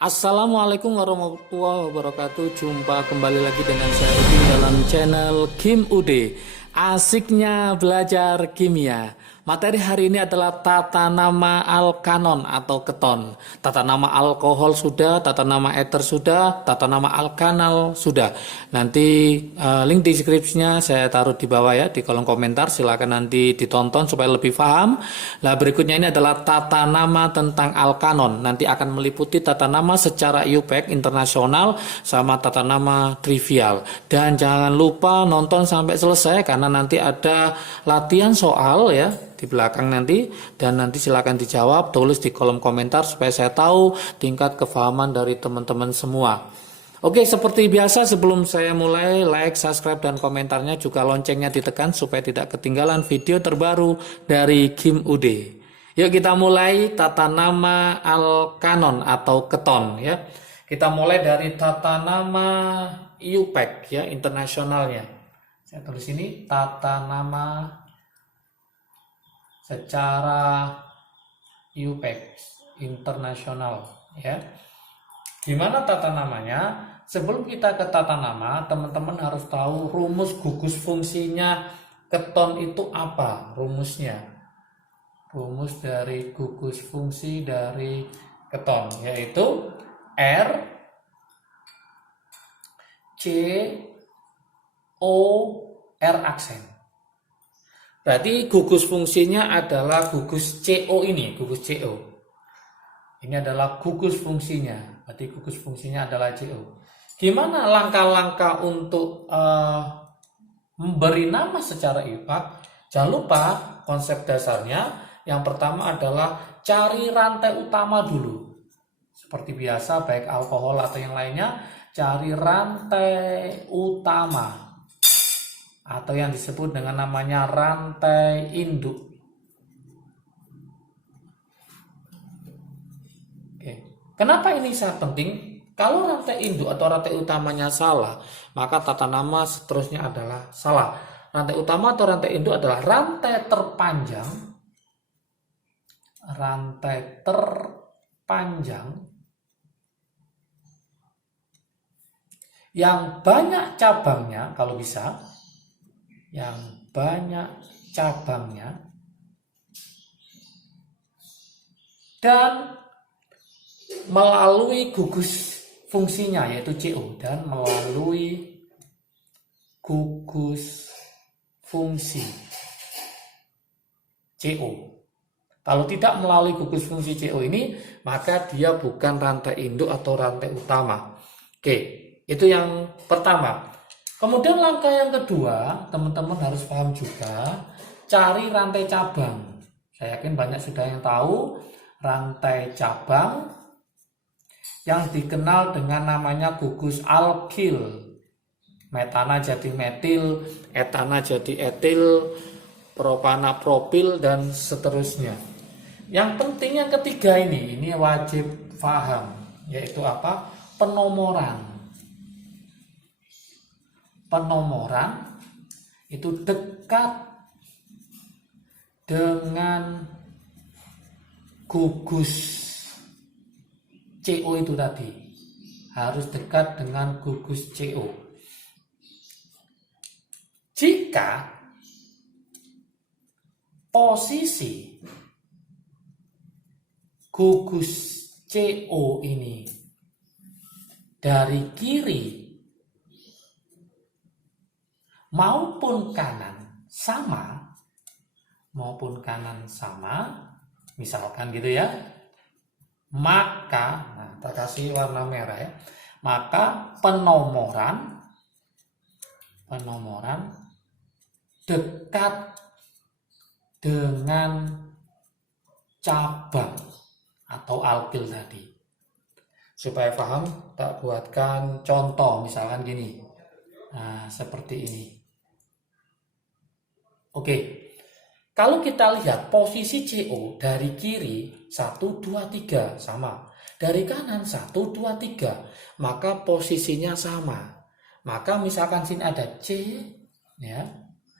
Assalamualaikum warahmatullahi wabarakatuh. Jumpa kembali lagi dengan saya Udin dalam channel Kim Ude. Asiknya belajar kimia. Materi hari ini adalah tata nama alkanon atau keton. Tata nama alkohol sudah, tata nama ether sudah, tata nama alkanal sudah. Nanti link deskripsinya saya taruh di bawah ya, di kolom komentar. Silakan nanti ditonton supaya lebih paham. Nah, berikutnya ini adalah tata nama tentang alkanon. Nanti akan meliputi tata nama secara IUPAC internasional sama tata nama trivial. Dan jangan lupa nonton sampai selesai karena nanti ada latihan soal ya di belakang nanti, dan nanti silakan dijawab, tulis di kolom komentar supaya saya tahu tingkat kefahaman dari teman-teman semua. Oke, seperti biasa sebelum saya mulai, like, subscribe, dan komentarnya juga loncengnya ditekan supaya tidak ketinggalan video terbaru dari Kim Ude. Yuk kita mulai tata nama alkanon atau keton ya. Kita mulai dari tata nama IUPAC ya, internasionalnya. Saya tulis ini tata nama secara IUPAC internasional ya. Gimana tata namanya? Sebelum kita ke tata nama, teman-teman harus tahu rumus gugus fungsinya keton itu apa rumusnya. Rumus dari gugus fungsi dari keton yaitu R C O R aksen. Berarti gugus fungsinya adalah gugus CO ini, gugus CO. Ini adalah gugus fungsinya. Berarti gugus fungsinya adalah CO. Gimana langkah-langkah untuk memberi nama secara IUPAC? Jangan lupa konsep dasarnya. Yang pertama adalah cari rantai utama dulu. Seperti biasa baik alkohol atau yang lainnya, cari rantai utama. Atau yang disebut dengan namanya rantai induk. Oke. Kenapa ini sangat penting? Kalau rantai induk atau rantai utamanya salah, maka tata nama seterusnya adalah salah. Rantai utama atau rantai induk adalah rantai terpanjang. Rantai terpanjang yang banyak cabangnya kalau bisa. Yang banyak cabangnya dan melalui gugus fungsinya yaitu CO dan melalui gugus fungsi CO. Kalau tidak melalui gugus fungsi CO ini, maka dia bukan rantai induk atau rantai utama. Oke, itu yang pertama. Kemudian langkah yang kedua, teman-teman harus paham juga, cari rantai cabang. Saya yakin banyak sudah yang tahu rantai cabang yang dikenal dengan namanya gugus alkil. Metana jadi metil, etana jadi etil, propana propil, dan seterusnya. Yang penting yang ketiga ini wajib paham, yaitu apa? Penomoran. Penomoran itu dekat dengan gugus CO itu tadi. Harus dekat dengan gugus CO. Jika posisi gugus CO ini dari kiri maupun kanan sama, misalkan gitu ya, maka terkasih warna merah ya, maka penomoran dekat dengan cabang atau alkil tadi. Supaya paham, tak buatkan contoh misalkan gini. Nah, seperti ini. Oke, kalau kita lihat posisi CO dari kiri 1, 2, 3 sama. Dari kanan 1, 2, 3, maka posisinya sama. Maka misalkan sini ada C, ya,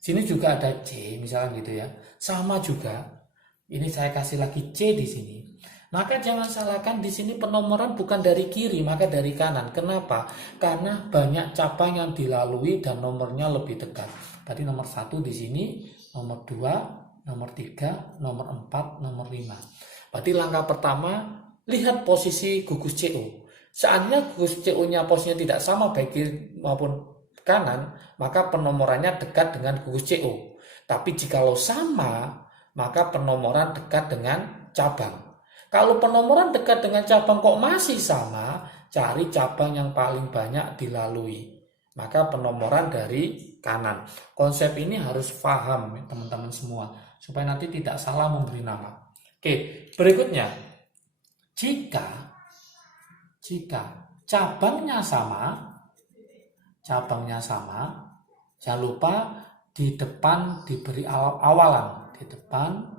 sini juga ada C, misalkan gitu ya, sama juga. Ini saya kasih lagi C di sini. Maka jangan salahkan di sini penomoran bukan dari kiri, maka dari kanan. Kenapa? Karena banyak cabang yang dilalui dan nomornya lebih dekat. Tadi nomor 1 di sini, nomor 2, nomor 3, nomor 4, nomor 5. Berarti langkah pertama, lihat posisi gugus CO. Seandainya gugus CO-nya posisinya tidak sama baik kiri maupun kanan, maka penomorannya dekat dengan gugus CO. Tapi jikalau sama, maka penomoran dekat dengan cabang. Kalau penomoran dekat dengan cabang kok masih sama, cari cabang yang paling banyak dilalui. Maka penomoran dari kanan. Konsep ini harus paham teman-teman semua, supaya nanti tidak salah memberi nama. Oke, berikutnya. Jika cabangnya sama, jangan lupa di depan diberi awalan. Di depan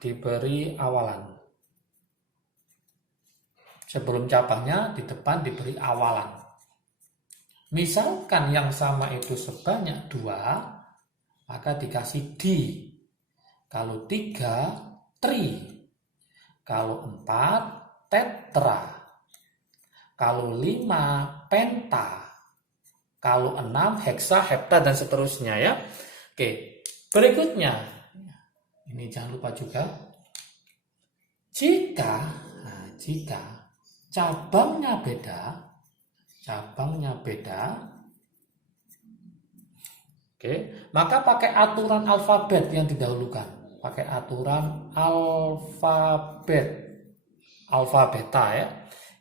diberi awalan. Sebelum cabangnya di depan diberi awalan. Misalkan yang sama itu sebanyak 2, maka dikasih di. Kalau 3, tri. Kalau 4, tetra. Kalau 5, penta. Kalau 6, heksa, hepta, dan seterusnya ya. Oke, berikutnya. Ini jangan lupa juga. Jika cabangnya beda, oke, maka pakai aturan alfabet yang didahulukan. Pakai aturan alfabeta ya,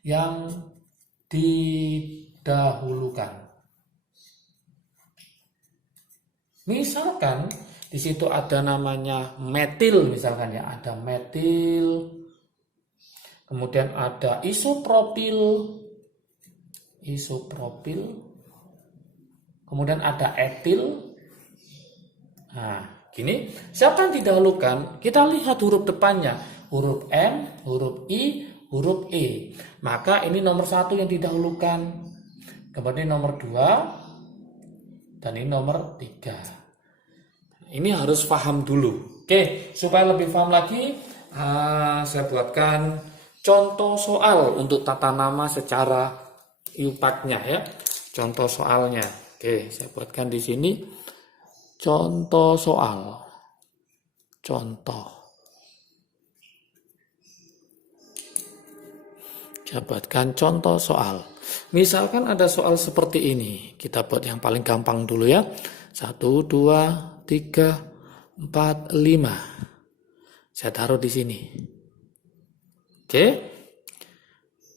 yang didahulukan. Misalkan di situ ada namanya metil, misalkan ya, ada metil. Kemudian ada isopropil, kemudian ada etil. Nah, gini, siapa yang didahulukan? Kita lihat huruf depannya, huruf M, huruf I, huruf E. Maka ini nomor 1 yang didahulukan, kemudian nomor 2, dan ini nomor 3. Ini harus paham dulu. Oke, supaya lebih paham lagi, saya buatkan contoh soal untuk tata nama secara IUPAC-nya ya. Contoh soalnya. Oke, saya buatkan di sini contoh soal. Saya buatkan contoh soal. Misalkan ada soal seperti ini. Kita buat yang paling gampang dulu ya. 1, 2, 3, 4, 5. Saya taruh di sini. Oke,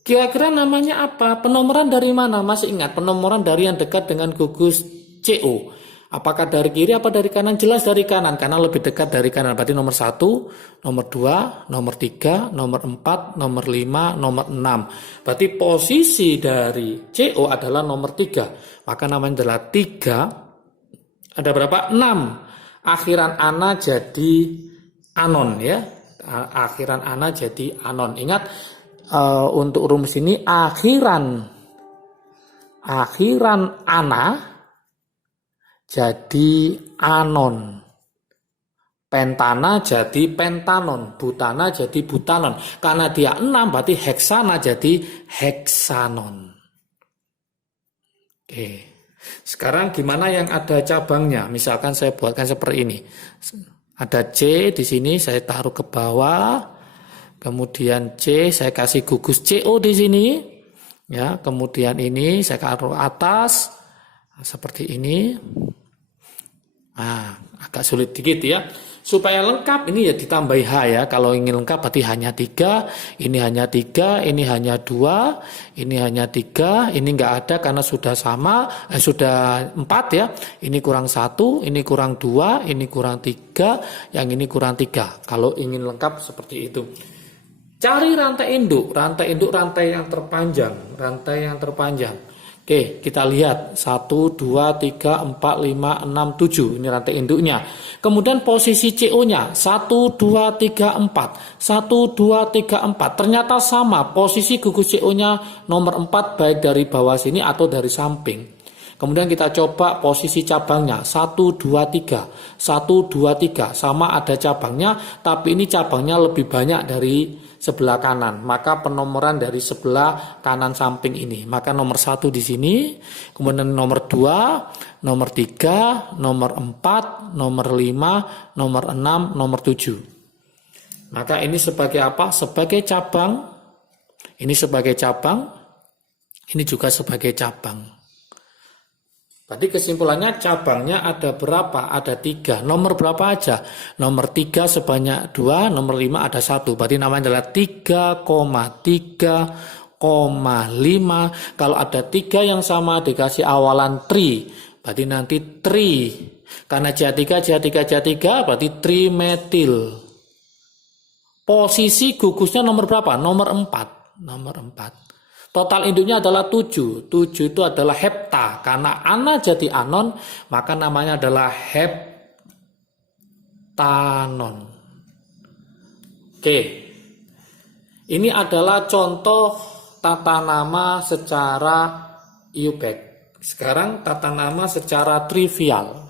kira-kira namanya apa? Penomoran dari mana? Masih ingat penomoran dari yang dekat dengan gugus CO. Apakah dari kiri apa dari kanan? Jelas dari kanan, karena lebih dekat dari kanan. Berarti nomor 1, nomor 2, nomor 3, nomor 4, nomor 5, nomor 6. Berarti posisi dari CO adalah nomor 3. Maka namanya adalah 3. Ada berapa? 6. Akhiran ana jadi anon ya. Akhiran ana jadi anon. Ingat untuk rumus ini akhiran ana jadi anon, pentana jadi pentanon, butana jadi butanon. Karena dia 6 berarti heksana jadi heksanon. Oke. Sekarang gimana yang ada cabangnya? Misalkan saya buatkan seperti ini. Ada C di sini, saya taruh ke bawah. Kemudian C, saya kasih gugus CO di sini. Ya, kemudian ini saya taruh atas. Seperti ini. Nah, agak sulit dikit ya. Supaya lengkap ini ya ditambahi H ya. Kalau ingin lengkap berarti hanya 3, ini hanya 3, ini hanya 2, ini hanya 3, ini enggak ada karena sudah sama, sudah 4 ya. Ini kurang 1, ini kurang 2, ini kurang 3, yang ini kurang 3. Kalau ingin lengkap seperti itu. Cari rantai induk yang terpanjang, Oke, kita lihat 1, 2, 3, 4, 5, 6, 7. Ini rantai induknya. Kemudian posisi CO-nya 1, 2, 3, 4. 1, 2, 3, 4. Ternyata sama. Posisi gugus CO-nya nomor 4 baik dari bawah sini atau dari samping. Kemudian kita coba posisi cabangnya 1, 2, 3. 1, 2, 3. Sama ada cabangnya, tapi ini cabangnya lebih banyak dari sebelah kanan. Maka penomoran dari sebelah kanan samping ini. Maka nomor 1 di sini, kemudian nomor 2, nomor 3, nomor 4, nomor 5, nomor 6, nomor 7. Maka ini sebagai apa? Sebagai cabang. Ini sebagai cabang. Ini juga sebagai cabang. Berarti kesimpulannya cabangnya ada berapa? Ada 3. Nomor berapa aja? Nomor 3 sebanyak 2, nomor 5 ada 1. Berarti namanya adalah 3,3,5. Kalau ada 3 yang sama dikasih awalan tri, berarti nanti tri. Karena CH3 berarti trimetil. Posisi gugusnya nomor berapa? Nomor 4. Nomor 4. Total induknya adalah 7. 7 itu adalah hepta. Karena ana jadi anon, maka namanya adalah heptanon. Oke. Ini adalah contoh tata nama secara IUPAC. Sekarang tata nama secara trivial.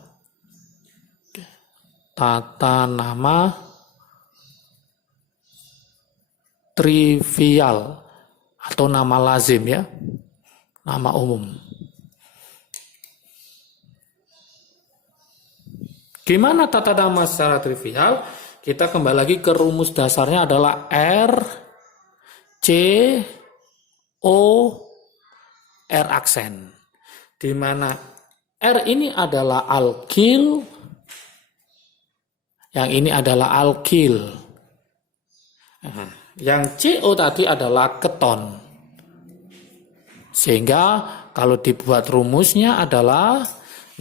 Tata nama trivial. Atau nama lazim ya, nama umum. Gimana tata nama secara trivial? Kita kembali lagi ke rumus dasarnya adalah R, C, O, R aksen. Di mana R ini adalah alkil, yang ini adalah alkil. Yang CO tadi adalah keton. Sehingga kalau dibuat rumusnya adalah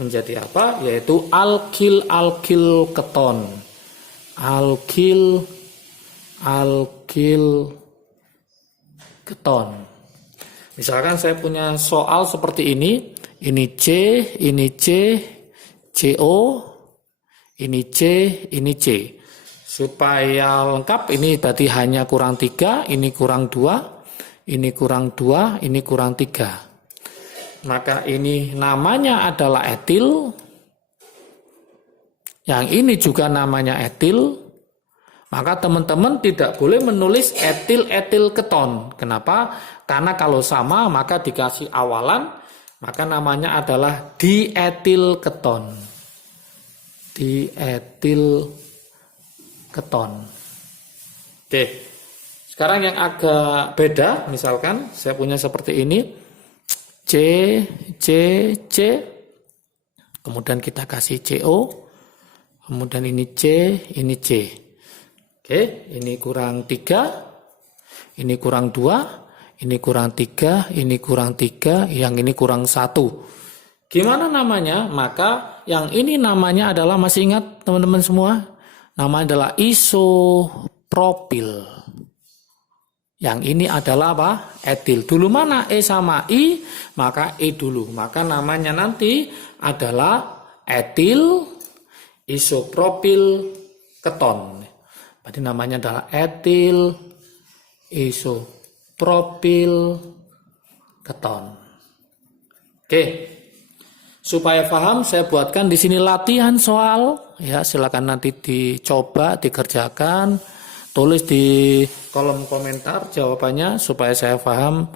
menjadi apa? Yaitu alkil keton. Alkil keton. Misalkan saya punya soal seperti ini C, ini C, CO, ini C, ini C. Supaya lengkap ini tadi hanya kurang 3, ini kurang 2, ini kurang 2, ini kurang 3. Maka ini namanya adalah etil. Yang ini juga namanya etil. Maka teman-teman tidak boleh menulis etil keton. Kenapa? Karena kalau sama maka dikasih awalan, maka namanya adalah dietil keton. Dietil keton. Oke. Sekarang yang agak beda, misalkan saya punya seperti ini. C. Kemudian kita kasih CO. Kemudian ini C, ini C. Oke, ini kurang 3. Ini kurang 2. Ini kurang 3, ini kurang 3, yang ini kurang 1. Gimana namanya? Maka yang ini namanya adalah, masih ingat teman-teman semua? Namanya adalah isopropil. Yang ini adalah apa? Etil. Dulu mana E sama I? Maka E dulu. Maka namanya nanti adalah etil isopropil keton. Berarti namanya adalah etil isopropil keton. Oke. Supaya paham, saya buatkan di sini latihan soal. Ya, silakan nanti dicoba, dikerjakan, tulis di kolom komentar jawabannya supaya saya paham,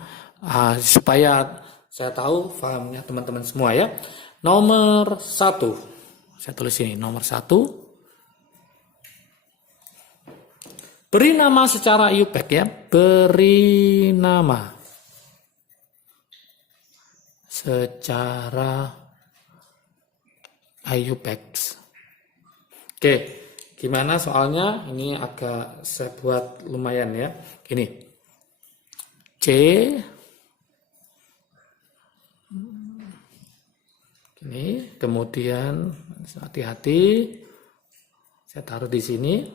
supaya saya tahu pahamnya teman-teman semua ya. Nomor 1, saya tulis ini nomor 1. Beri nama secara IUPAC ya, beri nama secara IUPAC. Oke, gimana soalnya? Ini agak saya buat lumayan ya. Gini, C, gini, kemudian hati-hati, saya taruh di sini.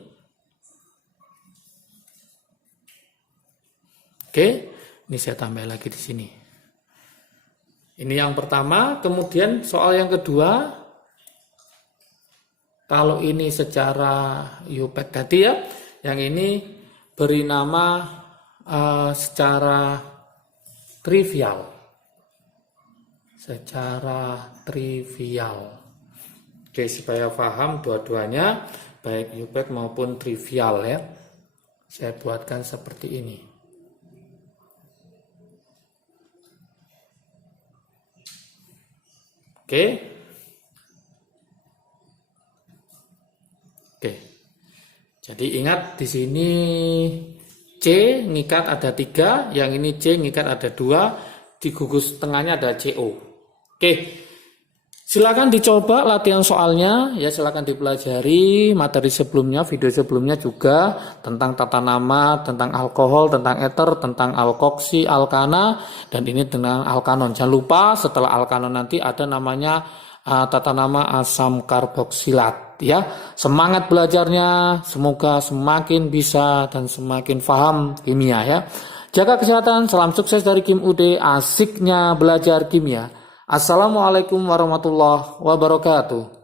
Oke, ini saya tambah lagi di sini. Ini yang pertama, kemudian soal yang kedua. Kalau ini secara IUPAC tadi ya, yang ini beri nama secara trivial. Secara trivial. Oke, supaya paham dua-duanya, baik IUPAC maupun trivial ya. Saya buatkan seperti ini. Oke. Oke. Jadi ingat di sini C ngikat ada 3, yang ini C ngikat ada 2, di gugus tengahnya ada CO. Oke. Silakan dicoba latihan soalnya ya, silakan dipelajari materi sebelumnya, video sebelumnya juga tentang tata nama, tentang alkohol, tentang eter, tentang alkoksi, alkana, dan ini tentang alkanon. Jangan lupa setelah alkanon nanti ada namanya tata nama asam karboksilat ya. Semangat belajarnya, semoga semakin bisa dan semakin paham kimia ya. Jaga kesehatan, salam sukses dari Kim UD, asiknya belajar kimia. Assalamualaikum warahmatullahi wabarakatuh.